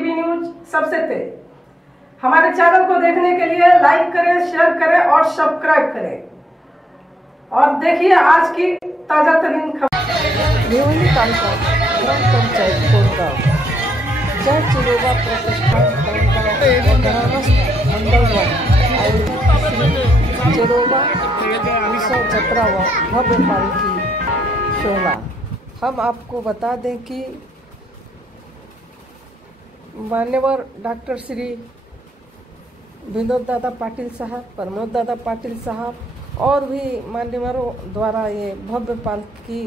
TV news सबसे तेज। हमारे चैनल को देखने के लिए लाइक करें, शेयर करें और सब्सक्राइब करें और देखिए आज की ताजा तरीन खबर। भिवंडी तालुका ग्राम पंचायत कोंडगाव जय चिरोबा प्रतिष्ठान कोंडगाव ग्रामस्थ मंडल द्वारा आयोजित चिरोबा उत्सव 17वां भव्य पालकी शोभा। हम आपको बता दें कि मान्यवर डॉक्टर श्री विनोद दादा पाटिल साहब, प्रमोद दादा पाटिल साहब और भी मान्यवरों द्वारा ये भव्य पालकी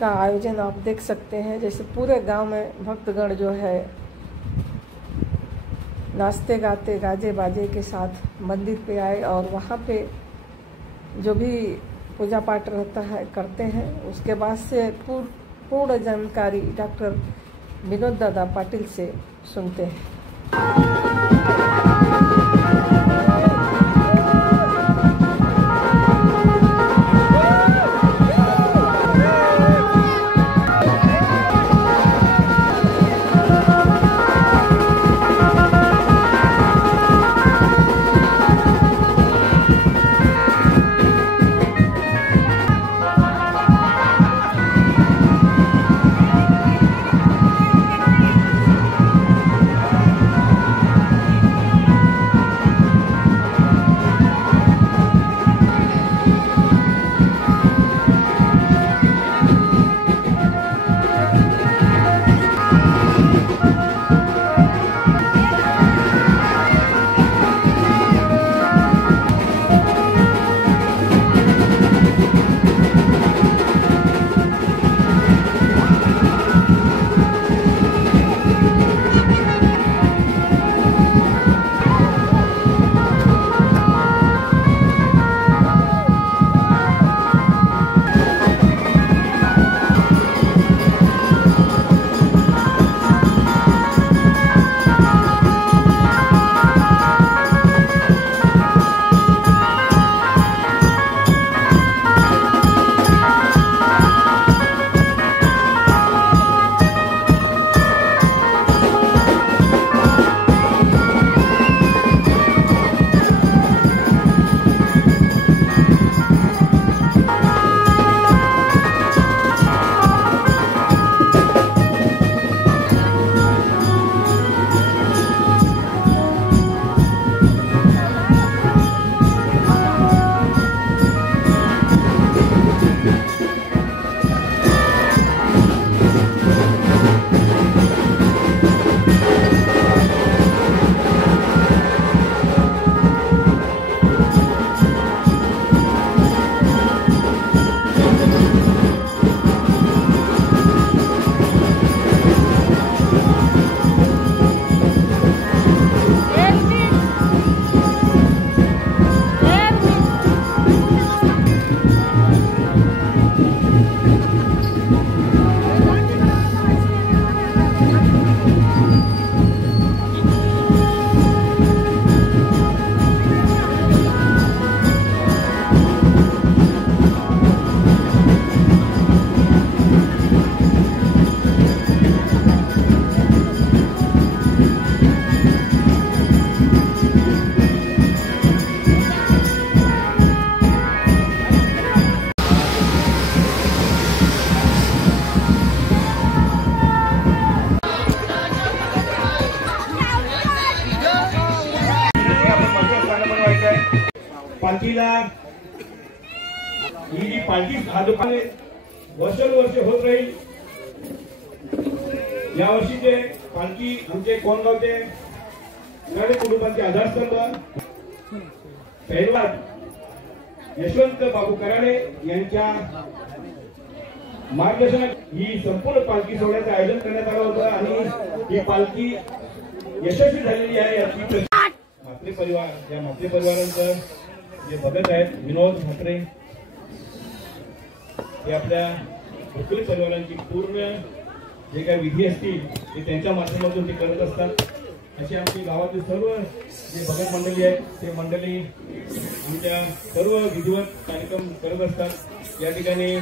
का आयोजन आप देख सकते हैं। जैसे पूरे गांव में भक्तगण जो है नाचते गाते गाजे बाजे के साथ मंदिर पे आए और वहाँ पे जो भी पूजा पाठ रहता है करते हैं। उसके बाद से पूर्ण जानकारी डॉक्टर विनोद दादा पाटिल से सुनते हैं। पालखीला ही जी पालखी भाजपाने वर्षानुवर्ष होत राहील। या वर्षीचे पालखी आमचे कोंडगावचे कराडे कुटुंबाचे आधारस्तंभ पैलवान यशवंत बाबू कराडे यांच्या मार्गदर्शनात ही संपूर्ण पालखी सोहळ्याचे आयोजन करण्यात आलं होतं आणि ही पालखी यशस्वी झालेली आहे। याची म्हात्रे परिवार, या म्हात्रे परिवारांचं जे भगत आहेत विनोद म्हात्रे, हे आपल्या भोसले परिवारांची पूर्ण जे काही विधी असतील ते त्यांच्या माध्यमातून ते करत असतात। अशी आमची गावातील सर्व जे भगत मंडळी आहेत ते मंडळी आमच्या सर्व विधिवत कार्यक्रम करत असतात। या ठिकाणी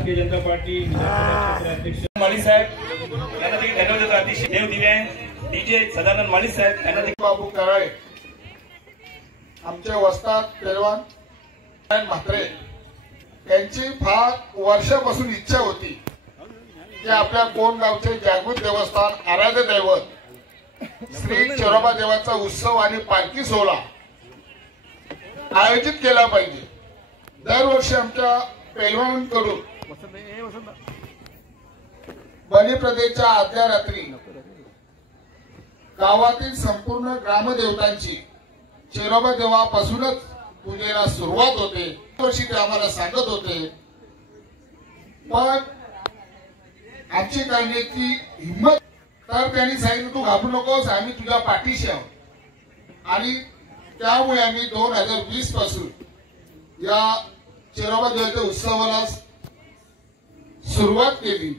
भारतीय जनता पार्टी विधानसभा क्षेत्र अध्यक्ष माळी साहेब यांना देखील धन्यवाद देतो. अतिशय देव दिव्यांग डीजे सदानंद माळी साहेब यांना देखील बाबू कराळे आमचे वस्ताद पैलवान म्हात्रे यांची फार वर्षापासून इच्छा होती की आपल्या कोंडगावचे जागृत देवस्थान आराध्य दैवत श्री चोरोबा देवाचा उत्सव आणि पालखी सोहळा आयोजित केला पाहिजे. दरवर्षी आमच्या पैलवानांकडून बलिप्रदेशच्या आदल्या रात्री गावातील संपूर्ण ग्रामदेवतांची चोरोबा देवापासूनच पूजेला सुरुवात होते. वर्षी ते आम्हाला सांगत होते, पण आमची करण्याची हिंमत, तर त्यांनी सांगितलं तू घाबरू नकोस, आम्ही तुझ्या पाठीशी आहोत. आणि त्यामुळे आम्ही 2020 पासून या चोरोबा देवाच्या उत्सवाला सुरुवात केली.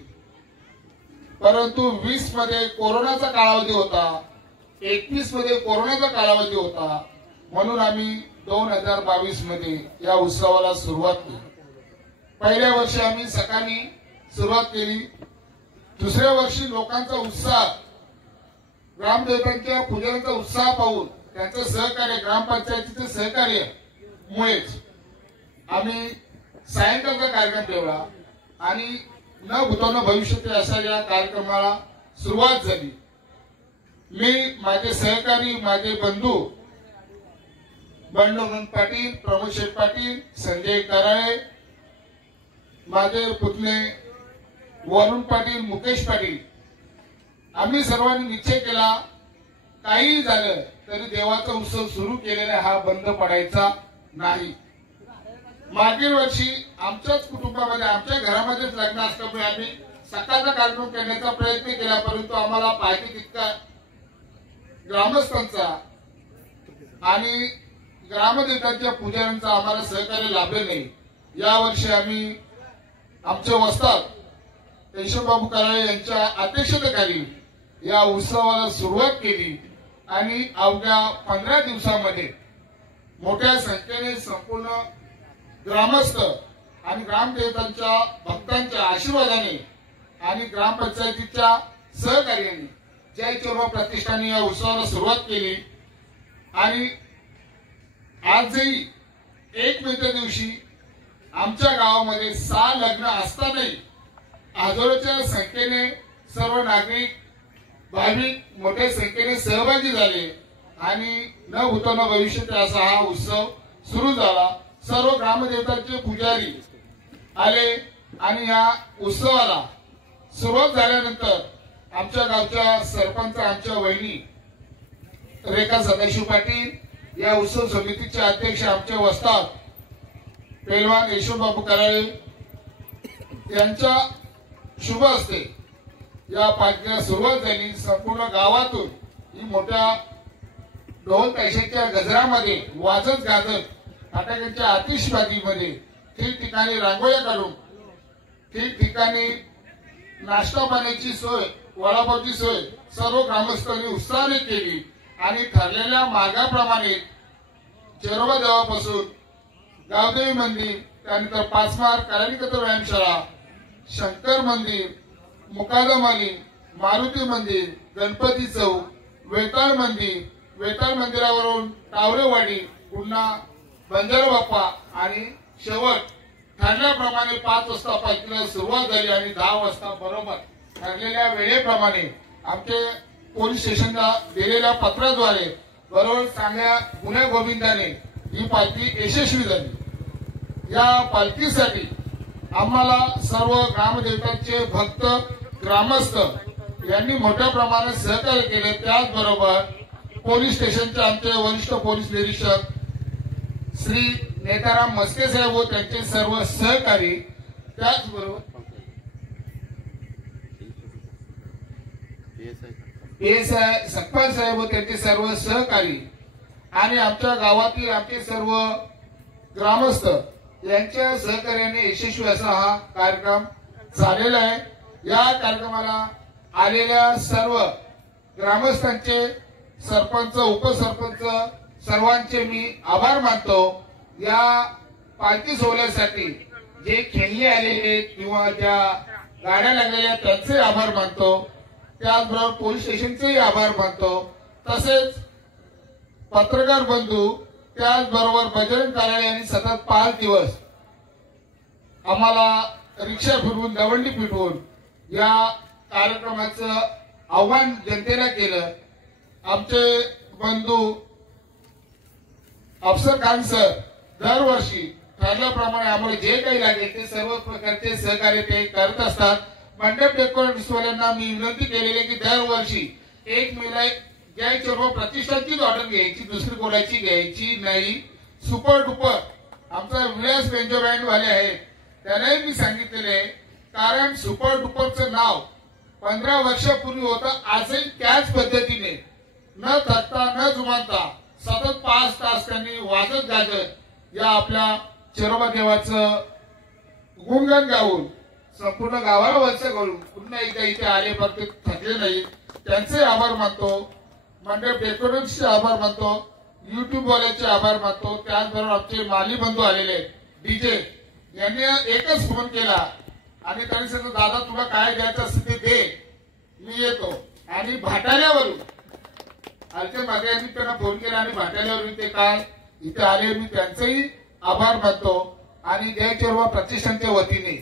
परंतु 20 मध्ये कोरोनाचा कालावधी होता, 21 मध्ये कोरोनाचा कालावधी होता, म्हणून आम्ही 2022 मध्ये या उत्सवाला सुरुवात केली. पहिल्या वर्षी आम्ही सकाळी सुरुवात केली. दुसऱ्या वर्षी लोकांचा उत्साह, ग्रामदेवतांच्या पूजनाचा उत्साह पाहून त्यांचं सहकार्य, ग्रामपंचायतीचं सहकार्य मुळेच आम्ही सायंकाळचा कार्यक्रम ठेवला आणि न भूतो न भविष्यती अशा या कार्यक्रमाला सुरुवात झाली. मी, माझे सहकारी, माझे बंधू बंडोगन पाटील, प्रमोद शेठ पाटील, संजय कराळे, माझे पुतणे वरुण पाटील, मुकेश पाटील, आम्ही सर्वांनी निश्चय केला काही झालं तरी देवाचा उत्सव सुरू केलेला हा बंद पडायचा नाही. मागील वर्षी आमच्याच कुटुंबामध्ये, आमच्या घरामध्येच लग्न असल्यामुळे आम्ही सकाळचा कार्यक्रम करण्याचा प्रयत्न केला, परंतु आम्हाला पाहिजे तितका ग्रामस्थांचा आणि ग्रामदेवतांच्या पुजाऱ्यांचा आम्हाला सहकार्य लाभले नाही. यावर्षी आम्ही आमचे वस्ताद यशोबाबू कराळे यांच्या अध्यक्षतेखाली या उत्सवाला सुरुवात केली आणि अवघ्या 15 दिवसामध्ये मोठ्या संख्येने संपूर्ण ग्रामस्थ आणि ग्रामदेवतांच्या भक्तांच्या आशीर्वादाने आणि ग्रामपंचायतीच्या सहकार्याने जय चोरोबा प्रतिष्ठाने या उत्सवाला सुरुवात केली. आणि आजही 1 मेच्या दिवशी आमच्या गावामध्ये 6 लग्न असतानाही हजारोच्या संख्येने सर्व नागरिक, भाविक मोठ्या संख्येने सहभागी झाले आणि न भूतो न भविष्यती असा हा उत्सव सुरू झाला. सर्व ग्रामदेवतांचे पुजारी आले आणि या उत्सवाला सुरुवात झाल्यानंतर आमच्या गावच्या सरपंच, आमच्या वहिनी रेखा सदाशिव पाटील, या उत्सव समितीचे अध्यक्ष आमचे वस्ताद पैलवान यशोबाबू कराळे यांच्या शुभ हस्ते या पालखीला सुरुवात झाली. संपूर्ण गावातून ही मोठ्या ढोल ताशाच्या गजरामध्ये, वाजत गाजत, फटाक्यांच्या आतिषबाजीमध्ये ठिकठिकाणी रांगोळ्या काढून, ठिकठिकाणी नाश्ता पाण्याची सोय, वडापावची सोय सर्व ग्रामस्थांनी उत्साहाने केली. आणि ठरलेल्या मार्गाप्रमाणे चोरोबा देवापासून गावदेवी मंदिर, त्यानंतर पाचमार कराडीकत्र व्यायामशाळा, शंकर मंदिर, मुकादमाली, मारुती मंदिर, गणपती चौक, वेताळ मंदिर, वेताळ मंदिरावरून टावरेवाडी, पुन्हा बंजारा बाप्पा आणि शेवट ठरल्याप्रमाणे 5 वाजता पालखीला सुरुवात झाली आणि 10 वाजता बरोबर ठरलेल्या वेळेप्रमाणे आमचे पोलीस स्टेशनला दिलेल्या पत्राद्वारे बरोबर चांगल्या गुन्हे गोविंदाने ही पालखी यशस्वी झाली. या पालखीसाठी आम्हाला सर्व ग्रामदेवतांचे भक्त, ग्रामस्थ यांनी मोठ्या प्रमाणात सहकार्य केले. त्याचबरोबर पोलीस स्टेशनचे आमचे वरिष्ठ पोलीस निरीक्षक श्री नेताराम मस्के साहेब व त्यांचे सर्व सहकारी, त्याचबरोबर PSI सकपाल साहेब व त्यांचे सर्व सहकारी आणि आमच्या गावातील आमचे सर्व ग्रामस्थ यांच्या सहकार्याने यशस्वी असा हा कार्यक्रम झालेला आहे. या कार्यक्रमाला आलेल्या सर्व ग्रामस्थांचे, सरपंच, उपसरपंच सर्वांचे मी आभार मानतो. या पालखी सोहळ्यासाठी जे खेळले आलेले किंवा ज्या गाड्या लागलेल्या त्यांचे आभार मानतो, त्याचबरोबर पोलीस स्टेशनचेही आभार मानतो, तसेच पत्रकार बंधू, त्याचबरोबर बजरंग कार्यालयाने सतत 5 दिवस आम्हाला रिक्षा फिरवून दवंडी पिटवून या कार्यक्रमाचं आव्हान जनतेला केलं. आमचे बंधू अफसर खान सर दरवर्षी ठरल्याप्रमाणे आम्हाला जे काही लागेल ते सर्व प्रकारचे सहकार्य ते करत असतात. मंडप डेकोरेटर्सवाल्यांना मी विनंती केलेली आहे की दरवर्षी 1 मेला घ्यायची व प्रतिष्ठानचीच ऑर्डर घ्यायची, दुसरी कोणाची घ्यायची नाही. सुपर डुपर आमचा विलास बेंजो बँड वाले आहेत, त्यांनाही मी सांगितलेले आहे, कारण सुपर डुपरचं नाव 15 वर्षापूर्वी होतं. आजही त्याच पद्धतीने न थकता न जुमानता सतत 5 तास त्यांनी वाजत गाजत या आपल्या चेरोबा देवाचं गुणगान गाऊन संपूर्ण गावाला वंच करून पुन्हा एकदा इथे आले, पण ते थकले नाही. त्यांचे आभार मानतो, मंडप डेकोरेटर्सचे आभार मानतो, युट्यूब वाल्याचे आभार मानतो. त्याचबरोबर आमचे माली बंधू आलेले डीजे यांनी एकच फोन केला आणि त्यांनी सांगितलं, दादा तुला काय द्यायचं असेल ते दे, मी येतो. आणि भाटाल्यावरून आलच्या मागे यांनी त्यांना फोन केला आणि भाटाल्यावरून ते काल इथे आले. मी त्यांचेही आभार मानतो आणि जय चेरोबा प्रतिष्ठानच्या वतीने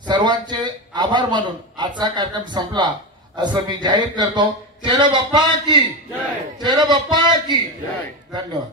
सर्वांचे आभार मानून आजचा कार्यक्रम संपला असं मी जाहीर करतो. चेरो बाप्पा की जय, चेरो बाप्पा की जय. धन्यवाद.